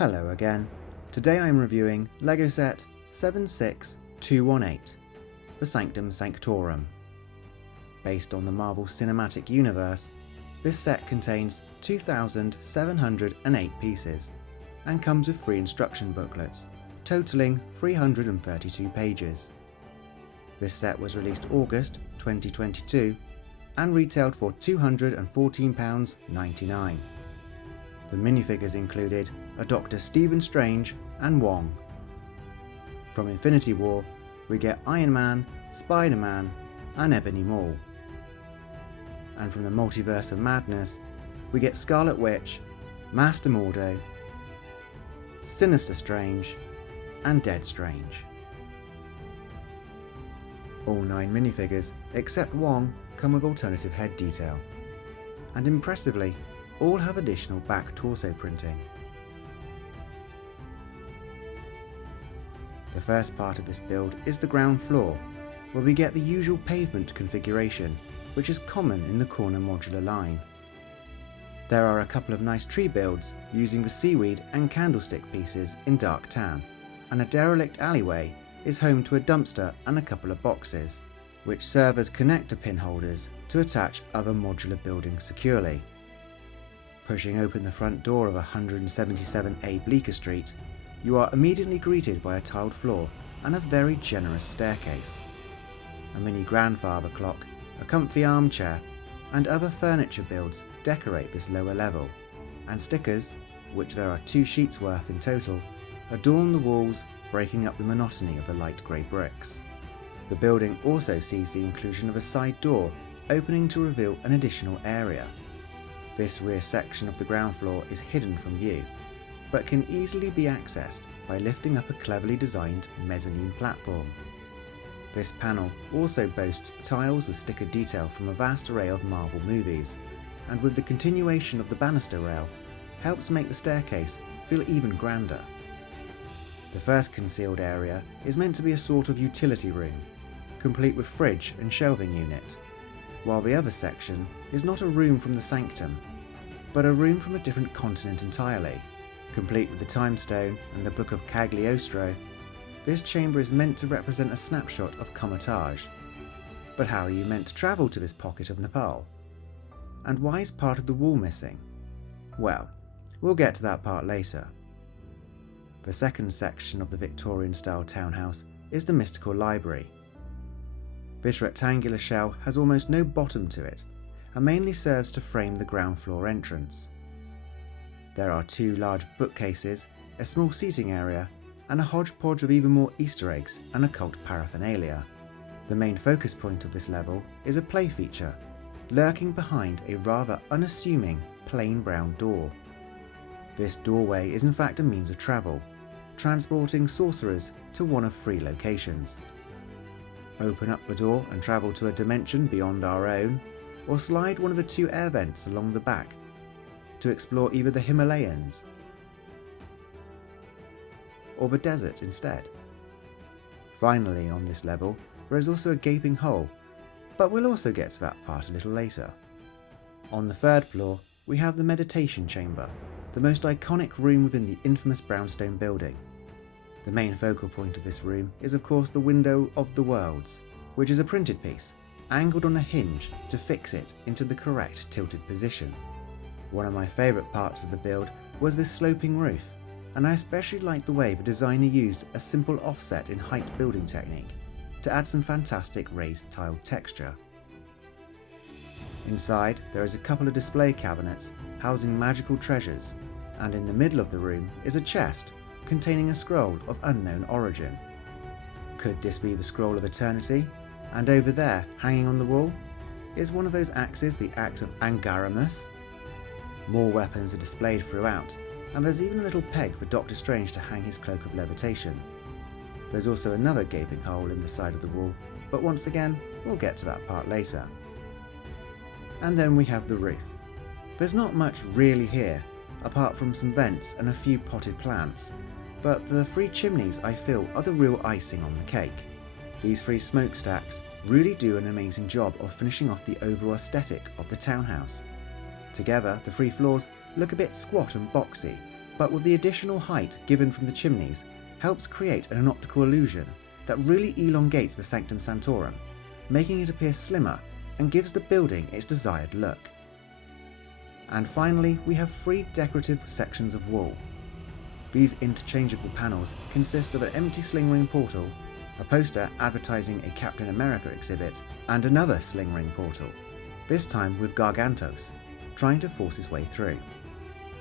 Hello again. Today I am reviewing LEGO set 76218, the Sanctum Sanctorum. Based on the Marvel Cinematic Universe, this set contains 2,708 pieces and comes with 3 instruction booklets, totaling 332 pages. This set was released August 2022 and retailed for £214.99. The minifigures included a Dr. Stephen Strange and Wong. From Infinity War, we get Iron Man, Spider-Man and Ebony Maw. And from the Multiverse of Madness, we get Scarlet Witch, Master Mordo, Sinister Strange and Dead Strange. All 9 minifigures, except Wong, come with alternative head detail. And impressively, all have additional back torso printing. The first part of this build is the ground floor, where we get the usual pavement configuration, which is common in the corner modular line. There are a couple of nice tree builds using the seaweed and candlestick pieces in dark tan, and a derelict alleyway is home to a dumpster and a couple of boxes, which serve as connector pin holders to attach other modular buildings securely. Pushing open the front door of 177A Bleecker Street, you are immediately greeted by a tiled floor and a very generous staircase. A mini grandfather clock, a comfy armchair, and other furniture builds decorate this lower level, and stickers, which there are 2 sheets worth in total, adorn the walls, breaking up the monotony of the light grey bricks. The building also sees the inclusion of a side door opening to reveal an additional area. This rear section of the ground floor is hidden from view, but can easily be accessed by lifting up a cleverly designed mezzanine platform. This panel also boasts tiles with sticker detail from a vast array of Marvel movies, and with the continuation of the banister rail, helps make the staircase feel even grander. The first concealed area is meant to be a sort of utility room, complete with fridge and shelving unit, while the other section is not a room from the Sanctum, but a room from a different continent entirely. Complete with the Time Stone and the Book of Cagliostro, this chamber is meant to represent a snapshot of Comatage. But how are you meant to travel to this pocket of Nepal? And why is part of the wall missing? Well, we'll get to that part later. The second section of the Victorian-style townhouse is the Mystical Library. This rectangular shell has almost no bottom to it, and mainly serves to frame the ground floor entrance. There are 2 large bookcases, a small seating area, and a hodgepodge of even more Easter eggs and occult paraphernalia. The main focus point of this level is a play feature, lurking behind a rather unassuming plain brown door. This doorway is in fact a means of travel, transporting sorcerers to one of 3 locations. Open up the door and travel to a dimension beyond our own, or slide one of the 2 air vents along the back to explore either the Himalayas or the desert instead. Finally, on this level, there is also a gaping hole, but we'll also get to that part a little later. On the 3rd floor, we have the meditation chamber, the most iconic room within the infamous brownstone building. The main focal point of this room is of course the Window of the Worlds, which is a printed piece, angled on a hinge to fix it into the correct tilted position. One of my favourite parts of the build was this sloping roof, and I especially liked the way the designer used a simple offset in height building technique to add some fantastic raised tiled texture. Inside there is a couple of display cabinets housing magical treasures, and in the middle of the room is a chest containing a scroll of unknown origin. Could this be the Scroll of Eternity? And over there, hanging on the wall, is one of those axes the axe of Angaramus? More weapons are displayed throughout, and there's even a little peg for Doctor Strange to hang his cloak of levitation. There's also another gaping hole in the side of the wall, but once again, we'll get to that part later. And then we have the roof. There's not much really here, apart from some vents and a few potted plants, but the 3 chimneys I feel are the real icing on the cake. These 3 smokestacks really do an amazing job of finishing off the overall aesthetic of the townhouse. Together, the 3 floors look a bit squat and boxy, but with the additional height given from the chimneys, helps create an optical illusion that really elongates the Sanctum Sanctorum, making it appear slimmer and gives the building its desired look. And finally, we have 3 decorative sections of wall. These interchangeable panels consist of an empty sling ring portal, a poster advertising a Captain America exhibit, and another sling ring portal, this time with Gargantos, trying to force his way through.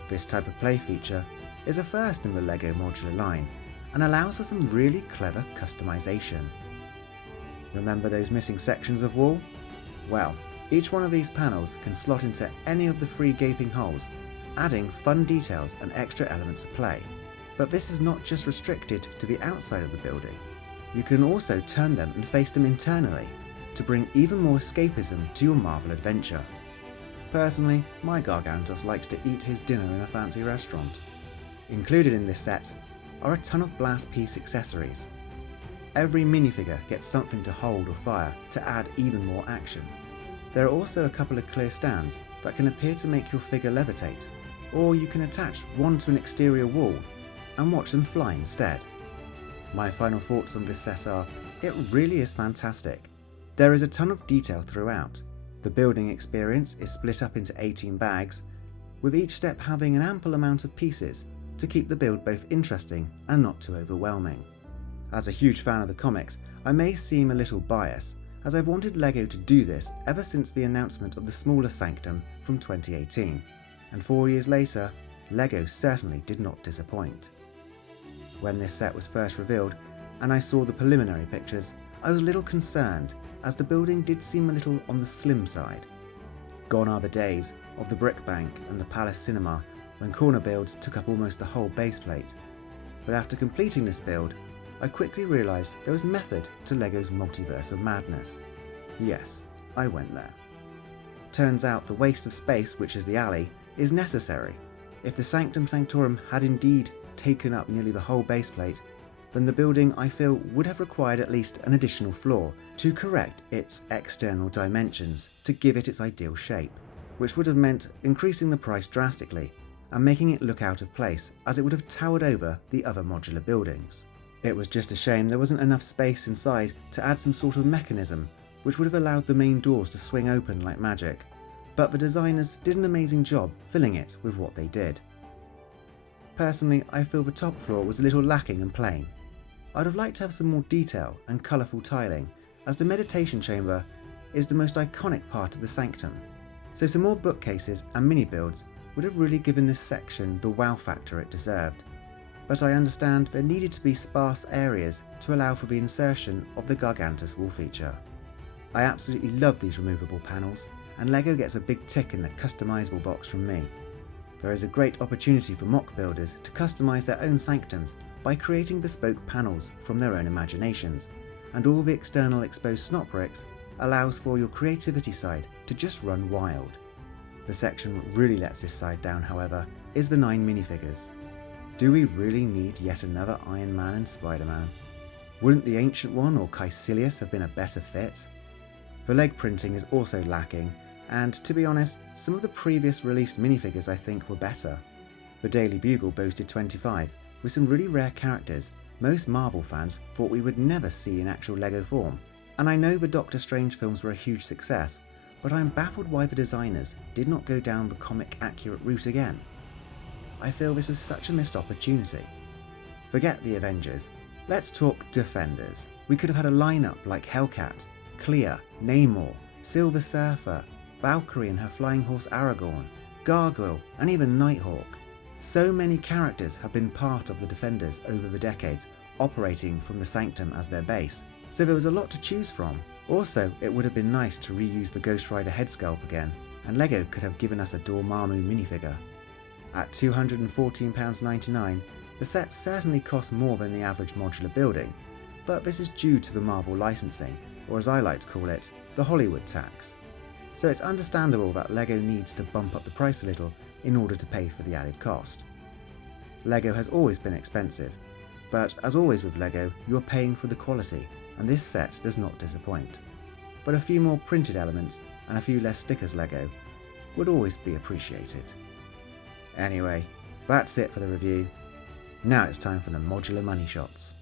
This type of play feature is a first in the LEGO modular line and allows for some really clever customization. Remember those missing sections of wall? Well, each one of these panels can slot into any of the 3 gaping holes, adding fun details and extra elements of play. But this is not just restricted to the outside of the building. You can also turn them and face them internally to bring even more escapism to your Marvel adventure. Personally, my Gargantos likes to eat his dinner in a fancy restaurant. Included in this set are a ton of blast piece accessories. Every minifigure gets something to hold or fire to add even more action. There are also a couple of clear stands that can appear to make your figure levitate, or you can attach one to an exterior wall and watch them fly instead. My final thoughts on this set are, it really is fantastic. There is a ton of detail throughout. The building experience is split up into 18 bags, with each step having an ample amount of pieces to keep the build both interesting and not too overwhelming. As a huge fan of the comics, I may seem a little biased, as I've wanted LEGO to do this ever since the announcement of the smaller Sanctum from 2018, and 4 years later, LEGO certainly did not disappoint. When this set was first revealed, and I saw the preliminary pictures, I was a little concerned, as the building did seem a little on the slim side. Gone are the days of the Brick Bank and the Palace Cinema, when corner builds took up almost the whole base plate. But after completing this build, I quickly realised there was method to LEGO's multiverse of madness. Yes, I went there. Turns out the waste of space, which is the alley, is necessary. If the Sanctum Sanctorum had indeed taken up nearly the whole base plate, then the building, I feel, would have required at least an additional floor to correct its external dimensions to give it its ideal shape, which would have meant increasing the price drastically and making it look out of place, as it would have towered over the other modular buildings. It was just a shame there wasn't enough space inside to add some sort of mechanism which would have allowed the main doors to swing open like magic, but the designers did an amazing job filling it with what they did. Personally, I feel the top floor was a little lacking and plain. I'd have liked to have some more detail and colourful tiling, as the meditation chamber is the most iconic part of the Sanctum, so some more bookcases and mini builds would have really given this section the wow factor it deserved. But I understand there needed to be sparse areas to allow for the insertion of the Gargantos wall feature. I absolutely love these removable panels, and LEGO gets a big tick in the customisable box from me. There is a great opportunity for mock builders to customise their own sanctums by creating bespoke panels from their own imaginations, and all the external exposed snot bricks allows for your creativity side to just run wild. The section that really lets this side down, however, is the 9 minifigures. Do we really need yet another Iron Man and Spider-Man? Wouldn't the Ancient One or Caecilius have been a better fit? The leg printing is also lacking, and to be honest, some of the previous released minifigures I think were better. The Daily Bugle boasted 25, with some really rare characters most Marvel fans thought we would never see in actual LEGO form, and I know the Doctor Strange films were a huge success, but I'm baffled why the designers did not go down the comic accurate route again. I feel this was such a missed opportunity. Forget the Avengers, let's talk Defenders. We could have had a lineup like Hellcat, Clea, Namor, Silver Surfer, Valkyrie and her flying horse Aragorn, Gargoyle, and even Nighthawk. So many characters have been part of the Defenders over the decades, operating from the Sanctum as their base, so there was a lot to choose from. Also, it would have been nice to reuse the Ghost Rider head sculpt again, and LEGO could have given us a Dormammu minifigure. At £214.99, the set certainly costs more than the average modular building, but this is due to the Marvel licensing, or as I like to call it, the Hollywood tax. So it's understandable that LEGO needs to bump up the price a little in order to pay for the added cost. LEGO has always been expensive, but as always with LEGO, you are paying for the quality, and this set does not disappoint. But a few more printed elements and a few less stickers LEGO would always be appreciated. Anyway, That's it for the review. Now it's time for the modular money shots.